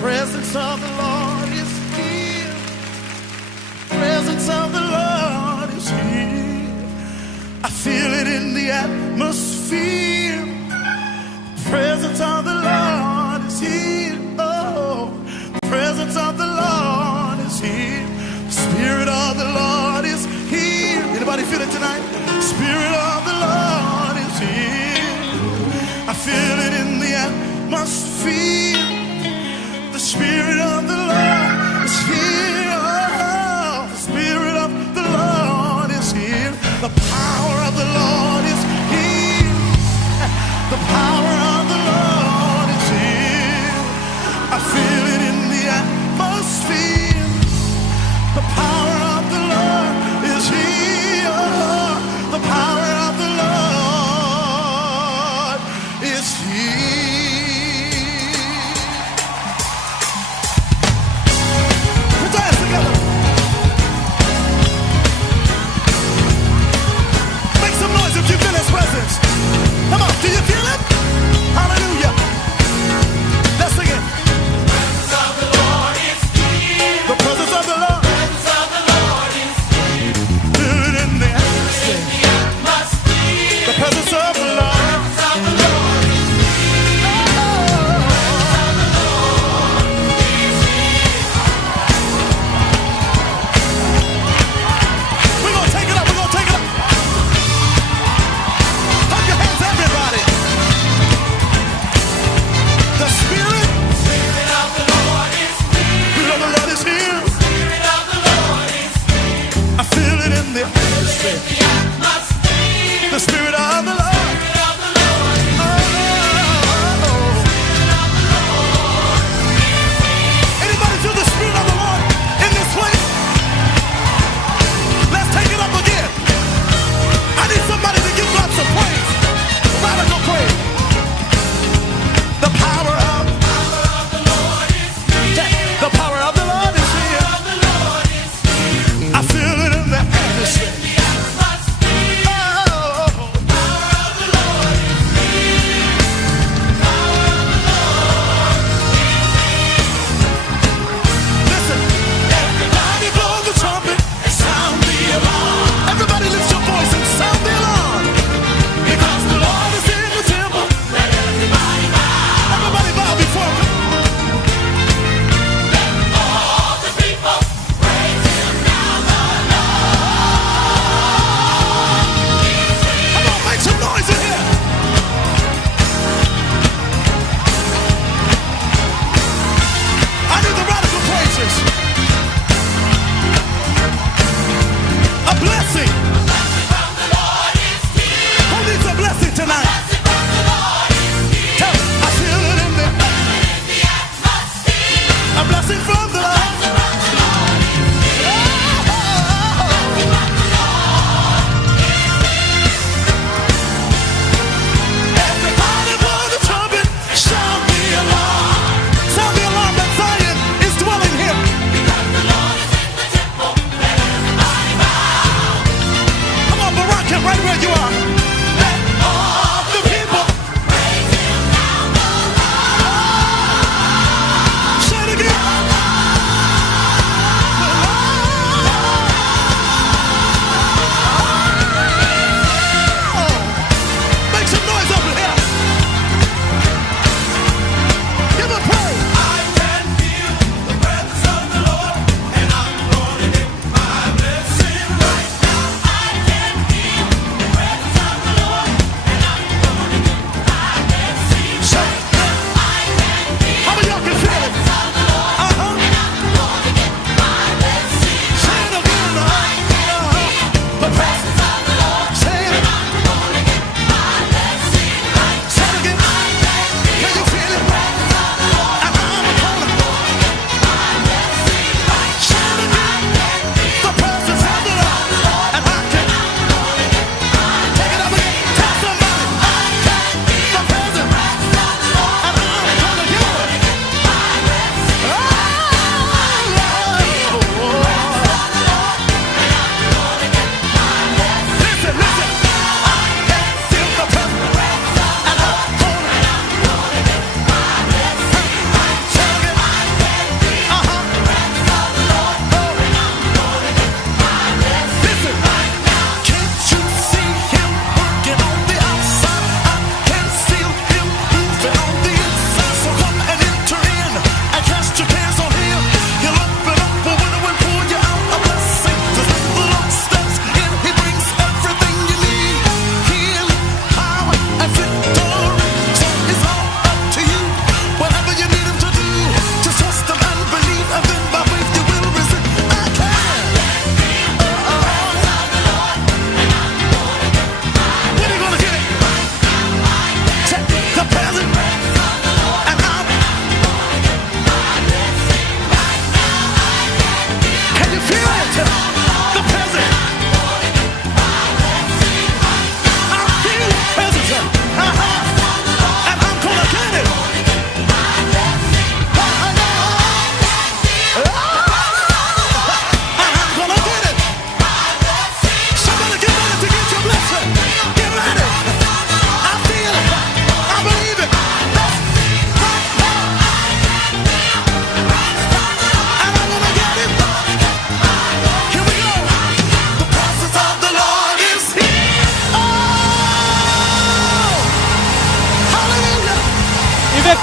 Presence of the Lord is here. Presence of the Lord is here. I feel it in the atmosphere. Presence of the Lord is here. Oh, presence of the Lord is here. Spirit of the Lord is here. Anybody feel it tonight? Spirit of the Lord is here. I feel it in the atmosphere. The Spirit of the Lord is here. Oh, the Spirit of the Lord is here. The power of the Lord is here. The power of the Lord is here. I feel it in the atmosphere. The power of the Lord is here.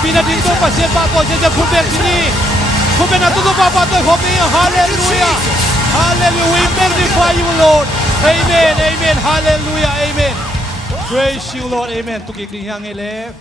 Pinading to pasien pa to je phubek ni. Phubek na to pa to hoping hallelujah. Hallelujah. We magnify you Lord. Amen. Amen. Hallelujah. Amen. Praise you Lord. Amen. Tuki kring yang ele.